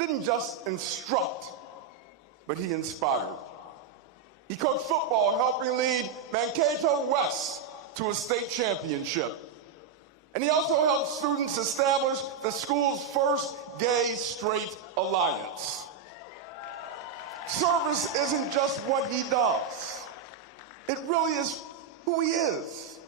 didn't just instruct, but he inspired. He coached football, helping lead Mankato West to a state championship. And he also helped students establish the school's first gay straight alliance. Service isn't just what he does. It really is who he is.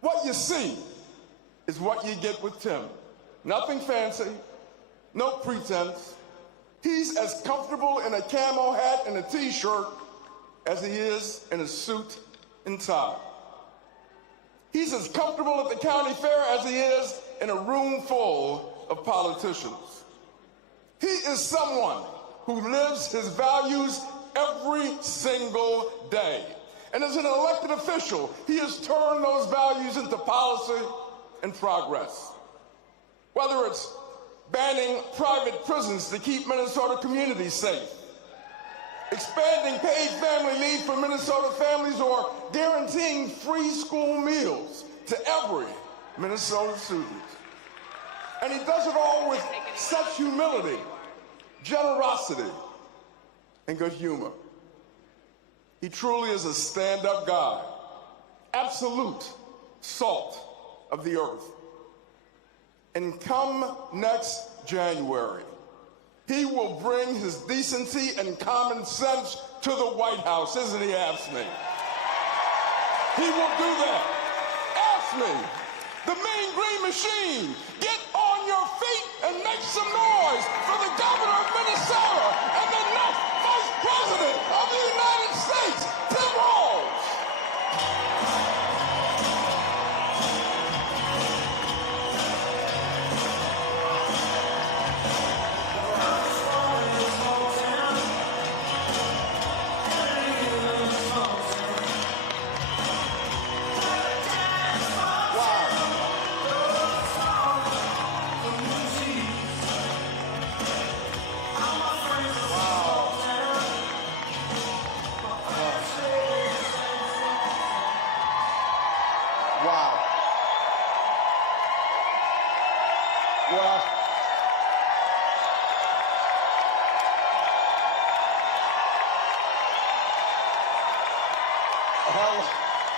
What you see is what you get with Tim. Nothing fancy, no pretense. He's as comfortable in a camo hat and a t-shirt as he is in a suit and tie. He's as comfortable at the county fair as he is in a room full of politicians. He is someone who lives his values every single day. And as an elected official, he has turned those values into policy and progress. Whether it's banning private prisons to keep Minnesota communities safe, expanding paid family leave for Minnesota families, or guaranteeing free school meals to every Minnesota student. And he does it all with such humility, generosity, and good humor. He truly is a stand-up guy, absolute salt of the earth. And come next January, he will bring his decency and common sense to the White House, isn't he, AFSCME? He will do that. AFSCME, the Mean Green Machine, get on your feet and make some noise for the governor of Minnesota and the next vice president of the United States, Tim Walz.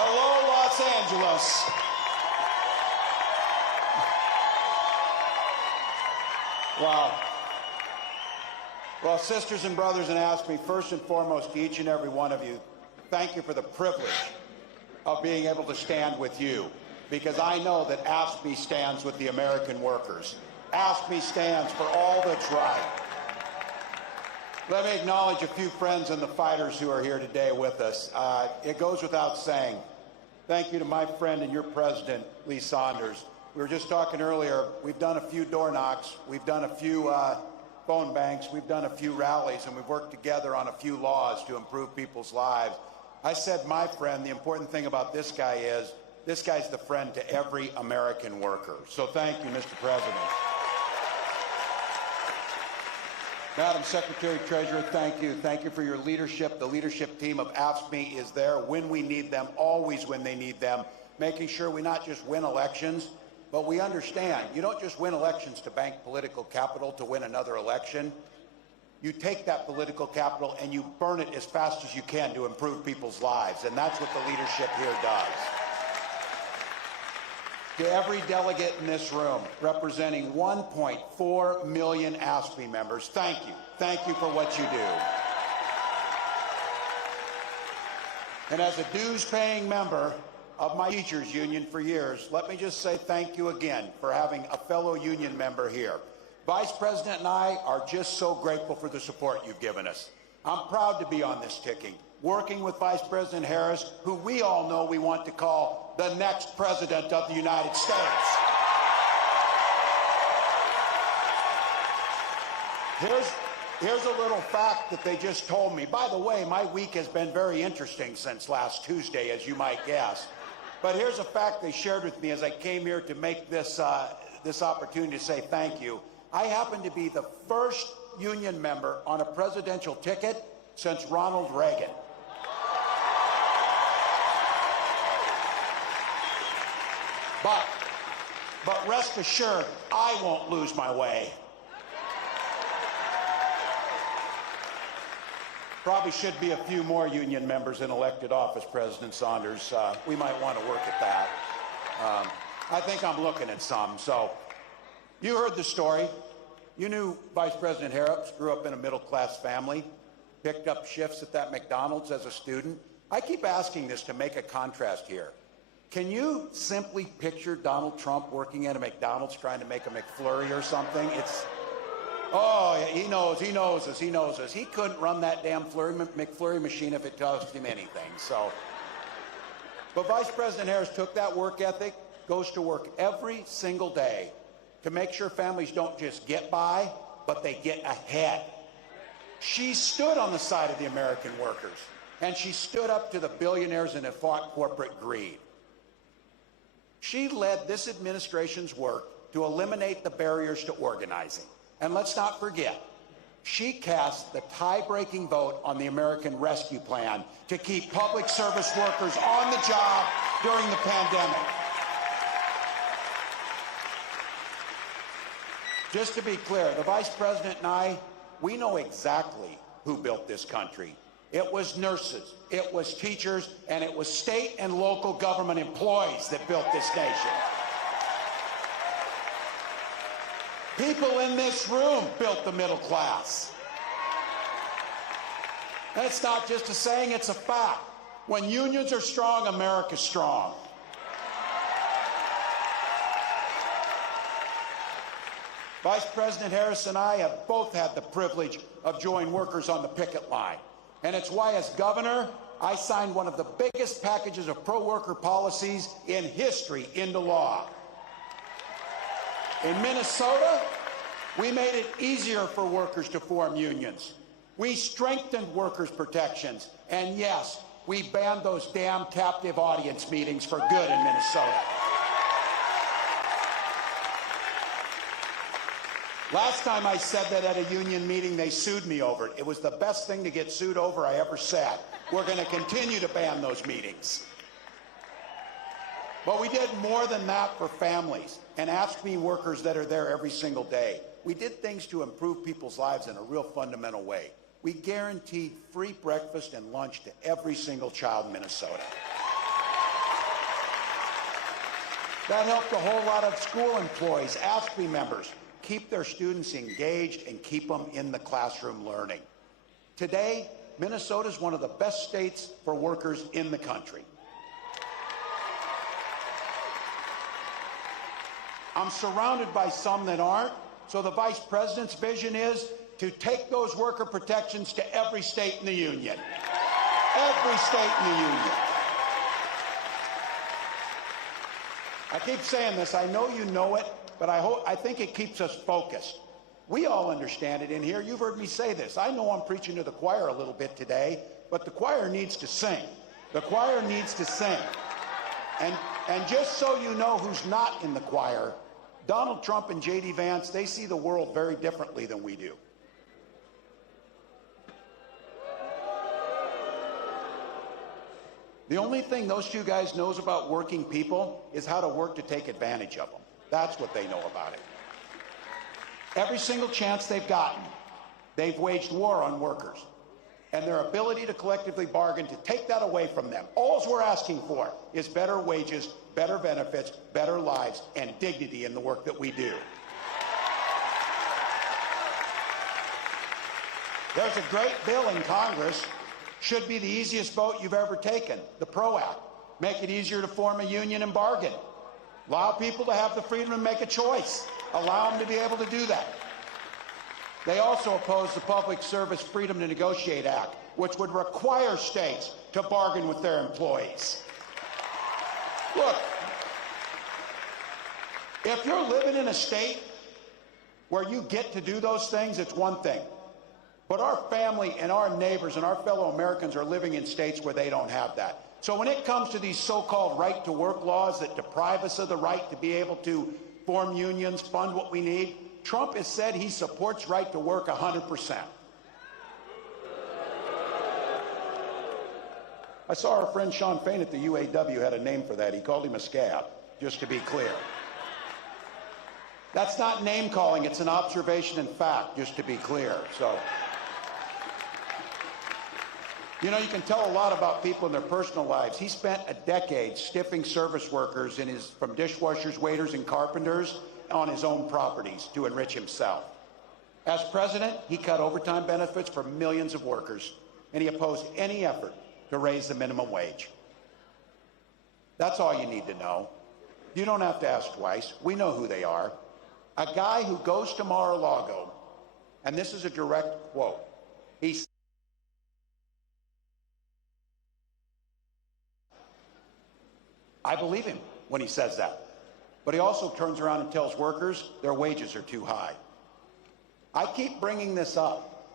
Hello, Los Angeles. Wow. Well, sisters and brothers in AFSCME, first and foremost, to each and every one of you, thank you for the privilege of being able to stand with you, because I know that AFSCME stands with the American workers. AFSCME stands for all that's right. Let me acknowledge a few friends and the fighters who are here today with us. It goes without saying, thank you to my friend and your president, Lee Saunders. We were just talking earlier, we've done a few door knocks, we've done a few phone banks, we've done a few rallies, and we've worked together on a few laws to improve people's lives. I said, my friend, the important thing about this guy is, this guy's the friend to every American worker. So thank you, Mr. President. Madam Secretary Treasurer, thank you. Thank you for your leadership. The leadership team of AFSCME is there when we need them, always when they need them, making sure we not just win elections, but we understand you don't just win elections to bank political capital to win another election. You take that political capital and you burn it as fast as you can to improve people's lives, and that's what the leadership here does. To every delegate in this room, representing 1.4 million AFSCME members, thank you. Thank you for what you do. And as a dues-paying member of my teachers union for years, let me just say thank you again for having a fellow union member here. Vice President and I are just so grateful for the support you've given us. I'm proud to be on this ticket, working with Vice President Harris, who we all know we want to call the next President of the United States. Here's a little fact that they just told me. By the way, my week has been very interesting since last Tuesday, as you might guess. But here's a fact they shared with me as I came here to make this opportunity to say thank you. I happen to be the first union member on a presidential ticket since Ronald Reagan. But rest assured, I won't lose my way. Probably should be a few more union members in elected office, President Saunders. We might want to work at that. I think I'm looking at some. So you heard the story. You knew Vice President Harris grew up in a middle-class family, picked up shifts at that McDonald's as a student. I keep asking this to make a contrast here. Can you simply picture Donald Trump working at a McDonald's trying to make a McFlurry or something? Oh, yeah, he knows us. He couldn't run that damn McFlurry machine if it cost him anything. So, but Vice President Harris took that work ethic, goes to work every single day to make sure families don't just get by, but they get ahead. She stood on the side of the American workers, and she stood up to the billionaires and fought corporate greed. She led this administration's work to eliminate the barriers to organizing. And let's not forget, she cast the tie-breaking vote on the American Rescue Plan to keep public service workers on the job during the pandemic. Just to be clear, the Vice President and I, we know exactly who built this country. It was nurses, it was teachers, and it was state and local government employees that built this nation. People in this room built the middle class. And it's not just a saying, it's a fact. When unions are strong, America's strong. Vice President Harris and I have both had the privilege of joining workers on the picket line. And it's why, as governor, I signed one of the biggest packages of pro-worker policies in history into law. In Minnesota, we made it easier for workers to form unions. We strengthened workers' protections. And yes, we banned those damn captive audience meetings for good in Minnesota. Last time I said that at a union meeting, they sued me over it. It was the best thing to get sued over I ever said. We're going to continue to ban those meetings. But we did more than that for families and AFSCME workers that are there every single day. We did things to improve people's lives in a real fundamental way. We guaranteed free breakfast and lunch to every single child in Minnesota. That helped a whole lot of school employees, AFSCME members, keep their students engaged and keep them in the classroom learning. Today, Minnesota is one of the best states for workers in the country. I'm surrounded by some that aren't, so the Vice President's vision is to take those worker protections to every state in the union. Every state in the union. I keep saying this, I know you know it, but I think it keeps us focused. We all understand it in here. You've heard me say this. I know I'm preaching to the choir a little bit today, but the choir needs to sing. The choir needs to sing. And just so you know who's not in the choir, Donald Trump and J.D. Vance, they see the world very differently than we do. The only thing those two guys knows about working people is how to work to take advantage of them. That's what they know about it. Every single chance they've gotten, they've waged war on workers and their ability to collectively bargain to take that away from them. All we're asking for is better wages, better benefits, better lives, and dignity in the work that we do. There's a great bill in Congress, should be the easiest vote you've ever taken, the PRO Act. Make it easier to form a union and bargain. Allow people to have the freedom to make a choice. Allow them to be able to do that. They also oppose the Public Service Freedom to Negotiate Act, which would require states to bargain with their employees. Look, if you're living in a state where you get to do those things, it's one thing. But our family and our neighbors and our fellow Americans are living in states where they don't have that. So when it comes to these so-called right-to-work laws that deprive us of the right to be able to form unions, fund what we need, Trump has said he supports right to work 100%. I saw our friend Sean Fain at the UAW had a name for that. He called him a scab, just to be clear. That's not name calling, it's an observation and fact, just to be clear. So You know, you can tell a lot about people in their personal lives. He spent a decade stiffing service workers from dishwashers, waiters, and carpenters on his own properties to enrich himself. As president, he cut overtime benefits for millions of workers, and he opposed any effort to raise the minimum wage. That's all you need to know. You don't have to ask twice. We know who they are. A guy who goes to Mar-a-Lago, and this is a direct quote, I believe him when he says that. But he also turns around and tells workers their wages are too high. I keep bringing this up.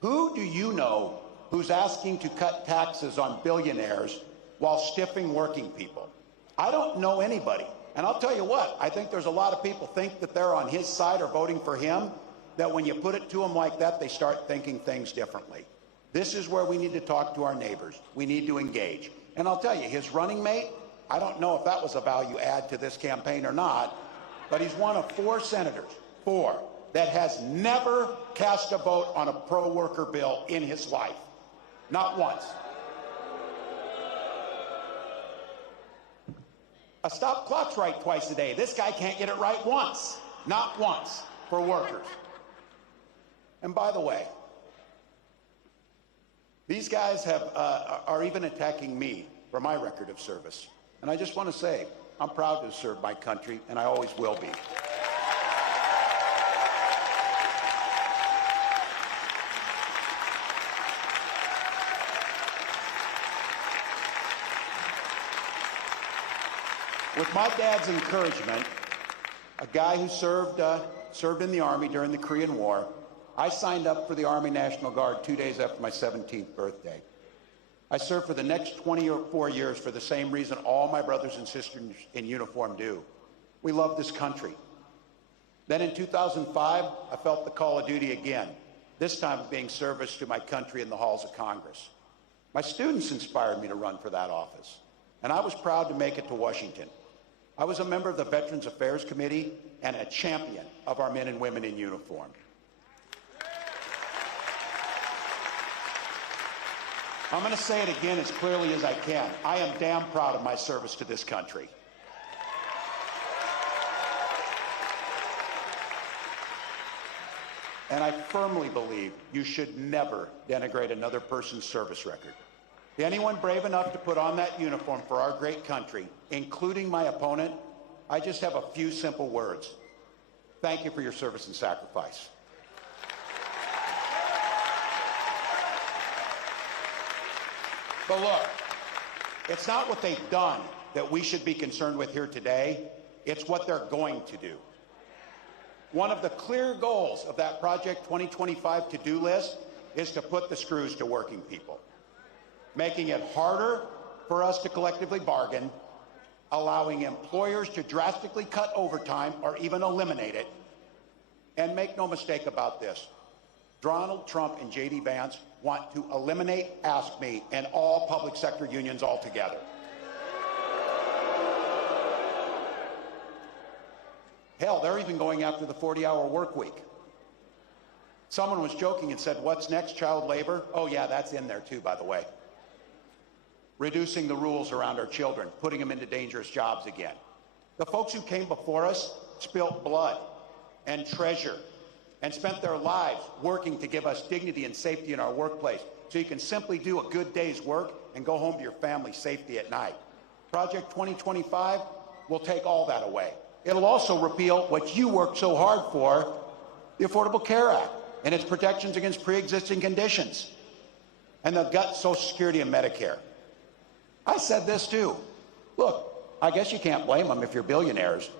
Who do you know who's asking to cut taxes on billionaires while stiffing working people? I don't know anybody. And I'll tell you what, I think there's a lot of people think that they're on his side or voting for him, that when you put it to them like that, they start thinking things differently. This is where we need to talk to our neighbors. We need to engage. And I'll tell you, his running mate, I don't know if that was a value add to this campaign or not, but he's one of 4 senators, 4, that has never cast a vote on a pro-worker bill in his life. Not once. A stop clock's right twice a day. This guy can't get it right once. Not once for workers. And by the way, these guys are even attacking me for my record of service. And I just want to say, I'm proud to serve my country, and I always will be. With my dad's encouragement, a guy who served in the Army during the Korean War, I signed up for the Army National Guard 2 days after my 17th birthday. I served for the next 24 years for the same reason all my brothers and sisters in uniform do. We love this country. Then in 2005, I felt the call of duty again, this time being service to my country in the halls of Congress. My students inspired me to run for that office, and I was proud to make it to Washington. I was a member of the Veterans Affairs Committee and a champion of our men and women in uniform. I'm going to say it again as clearly as I can. I am damn proud of my service to this country. And I firmly believe you should never denigrate another person's service record. Anyone brave enough to put on that uniform for our great country, including my opponent, I just have a few simple words. Thank you for your service and sacrifice. But look, it's not what they've done that we should be concerned with here today. It's what they're going to do. One of the clear goals of that Project 2025 to-do list is to put the screws to working people, making it harder for us to collectively bargain, allowing employers to drastically cut overtime or even eliminate it. And make no mistake about this, Donald Trump and J.D. Vance want to eliminate AFSCME and all public sector unions altogether. Hell, they're even going after the 40-hour work week. Someone was joking and said, what's next, child labor? Oh yeah, that's in there too, by the way. Reducing the rules around our children, putting them into dangerous jobs again. The folks who came before us spilt blood and treasure and spent their lives working to give us dignity and safety in our workplace, so you can simply do a good day's work and go home to your family safely at night. Project 2025 will take all that away. It'll also repeal what you worked so hard for, the Affordable Care Act and its protections against pre-existing conditions, and the gut Social Security and Medicare. I said this too. Look, I guess you can't blame them if you're billionaires.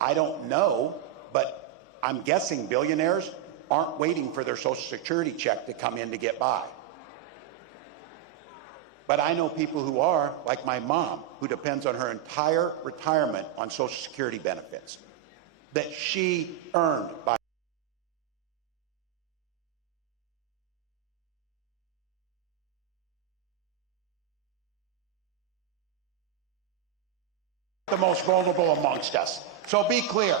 I don't know, but I'm guessing billionaires aren't waiting for their Social Security check to come in to get by. But I know people who are, like my mom, who depends on her entire retirement on Social Security benefits that she earned by the most vulnerable amongst us. So be clear.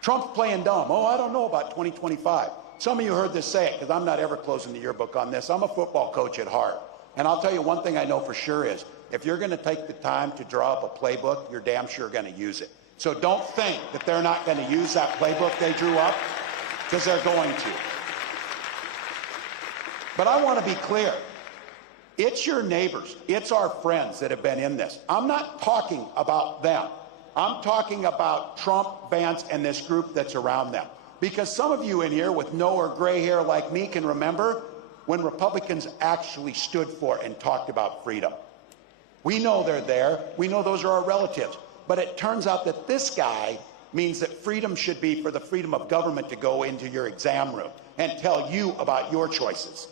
Trump's playing dumb. Oh, I don't know about 2025. Some of you heard this say it, because I'm not ever closing the yearbook on this. I'm a football coach at heart. And I'll tell you one thing I know for sure is, if you're going to take the time to draw up a playbook, you're damn sure going to use it. So don't think that they're not going to use that playbook they drew up, because they're going to. But I want to be clear. It's your neighbors, it's our friends that have been in this. I'm not talking about them. I'm talking about Trump, Vance, and this group that's around them. Because some of you in here with no or gray hair like me can remember when Republicans actually stood for and talked about freedom. We know they're there. We know those are our relatives. But it turns out that this guy means that freedom should be for the freedom of government to go into your exam room and tell you about your choices.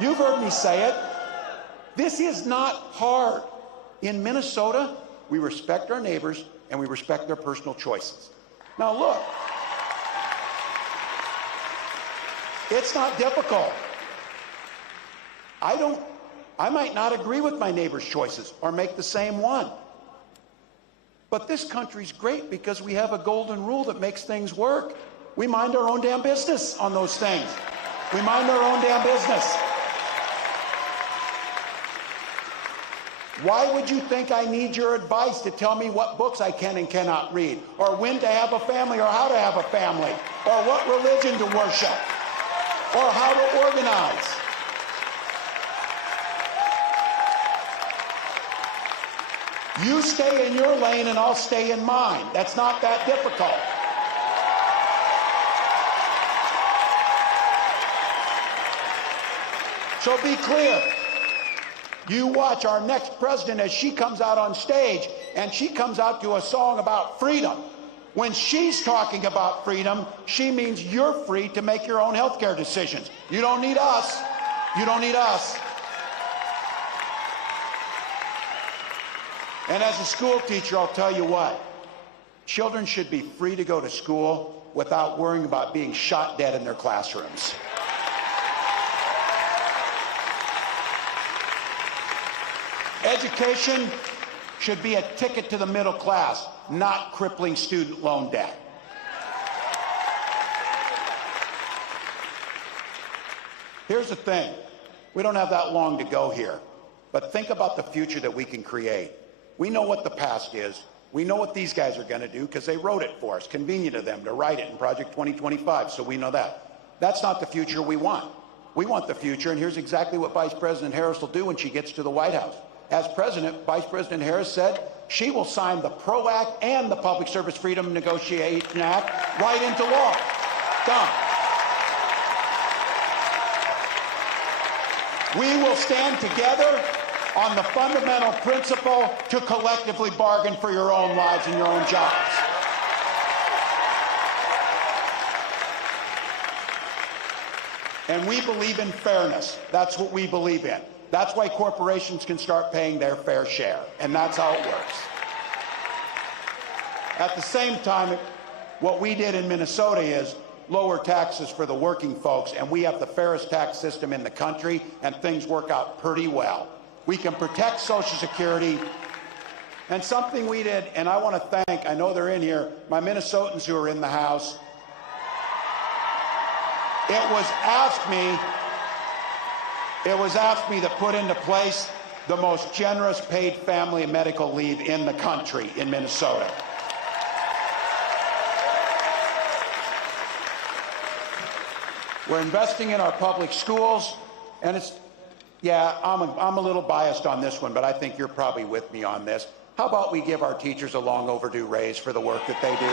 You've heard me say it. This is not hard. In Minnesota, we respect our neighbors and we respect their personal choices. Now look, it's not difficult. I might not agree with my neighbor's choices or make the same one. But this country's great because we have a golden rule that makes things work. We mind our own damn business on those things. We mind our own damn business. Why would you think I need your advice to tell me what books I can and cannot read, or when to have a family, or how to have a family, or what religion to worship, or how to organize? You stay in your lane and I'll stay in mine. That's not that difficult. So be clear. You watch our next president as she comes out on stage and she comes out to a song about freedom. When she's talking about freedom, she means you're free to make your own health care decisions. You don't need us. You don't need us. And as a school teacher, I'll tell you what, children should be free to go to school without worrying about being shot dead in their classrooms. Education should be a ticket to the middle class, not crippling student loan debt. Here's the thing. We don't have that long to go here, but think about the future that we can create. We know what the past is. We know what these guys are going to do because they wrote it for us. Convenient to them to write it in Project 2025, so we know that. That's not the future we want. We want the future, and here's exactly what Vice President Harris will do when she gets to the White House. As president, Vice President Harris said she will sign the PRO Act and the Public Service Freedom Negotiation Act right into law. Done. We will stand together on the fundamental principle to collectively bargain for your own lives and your own jobs. And we believe in fairness. That's what we believe in. That's why corporations can start paying their fair share, and that's how it works. At the same time, what we did in Minnesota is lower taxes for the working folks, and we have the fairest tax system in the country, and things work out pretty well. We can protect Social Security, and something we did, and I want to thank, I know they're in here, my Minnesotans who are in the House. It was AFSCME that put into place the most generous paid family and medical leave in the country in Minnesota. We're investing in our public schools, and it's, yeah, I'm a little biased on this one, but I think you're probably with me on this. How about we give our teachers a long overdue raise for the work that they do?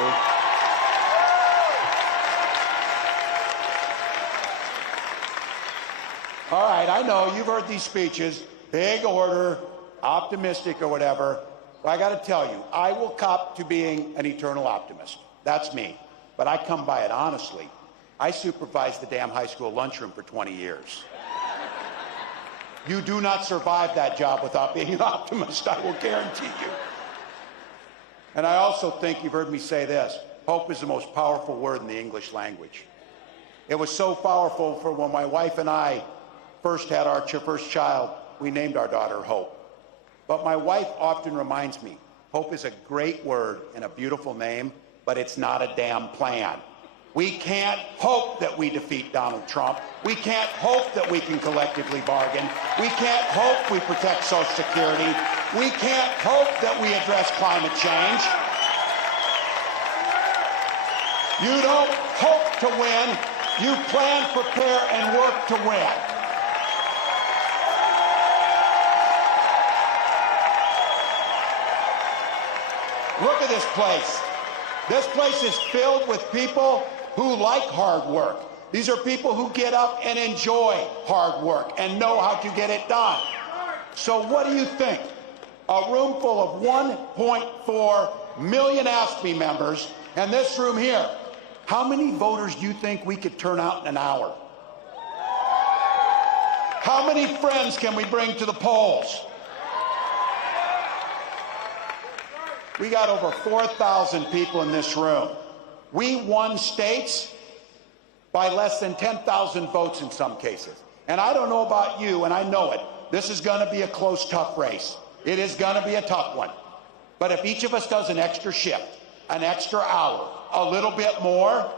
All right, I know you've heard these speeches, big order, optimistic or whatever. But I got to tell you, I will cop to being an eternal optimist. That's me. But I come by it honestly. I supervised the damn high school lunchroom for 20 years. You do not survive that job without being an optimist, I will guarantee you. And I also think you've heard me say this. Hope is the most powerful word in the English language. It was so powerful for when my wife and I first had our first child, we named our daughter Hope. But my wife often reminds me, hope is a great word and a beautiful name, but it's not a damn plan. We can't hope that we defeat Donald Trump. We can't hope that we can collectively bargain. We can't hope we protect Social Security. We can't hope that we address climate change. You don't hope to win. You plan, prepare, and work to win. Look at this place. This place is filled with people who like hard work. These are people who get up and enjoy hard work and know how to get it done. So what do you think? A room full of 1.4 million AFSCME members, and this room here, how many voters do you think we could turn out in an hour? How many friends can we bring to the polls? We got over 4,000 people in this room. We won states by less than 10,000 votes in some cases. And I don't know about you, and I know it. This is going to be a close, tough race. It is going to be a tough one. But if each of us does an extra shift, an extra hour, a little bit more,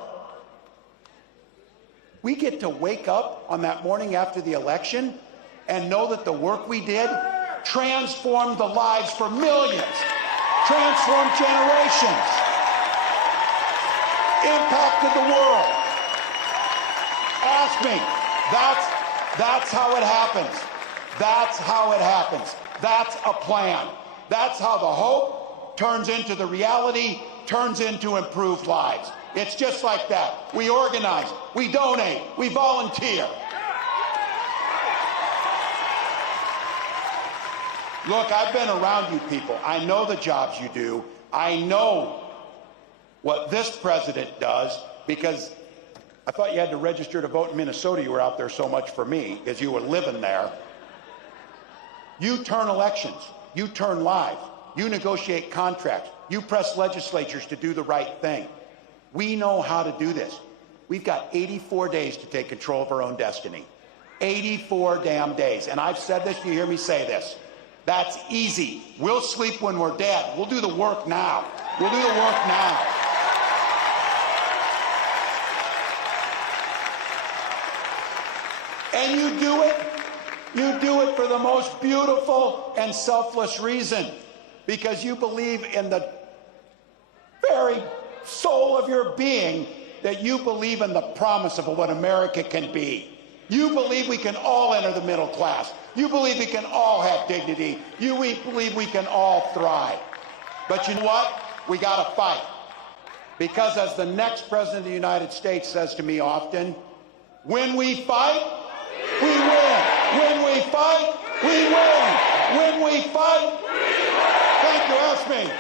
we get to wake up on that morning after the election and know that the work we did transformed the lives for millions, transformed generations, impacted the world. Ask me. That's how it happens. That's how it happens. That's a plan. That's how the hope turns into the reality, turns into improved lives. It's just like that. We organize, we donate, we volunteer. Look, I've been around you people. I know the jobs you do. I know what this president does, because I thought you had to register to vote in Minnesota. You were out there so much for me because you were living there. You turn elections. You turn lives. You negotiate contracts. You press legislatures to do the right thing. We know how to do this. We've got 84 days to take control of our own destiny. 84 damn days. And I've said this, you hear me say this. That's easy. We'll sleep when we're dead. We'll do the work now. We'll do the work now. And you do it for the most beautiful and selfless reason, because you believe in the very soul of your being that you believe in the promise of what America can be. You believe we can all enter the middle class. You believe we can all have dignity. You believe we can all thrive. But you know what? We got to fight. Because as the next president of the United States says to me often, when we fight, we win. When we fight, we win. When we fight, we win. Thank you, AFSCME.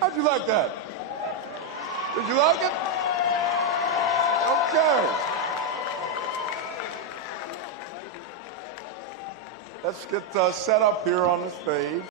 How'd you like that? Did you like it? Okay. Let's get set up here on the stage.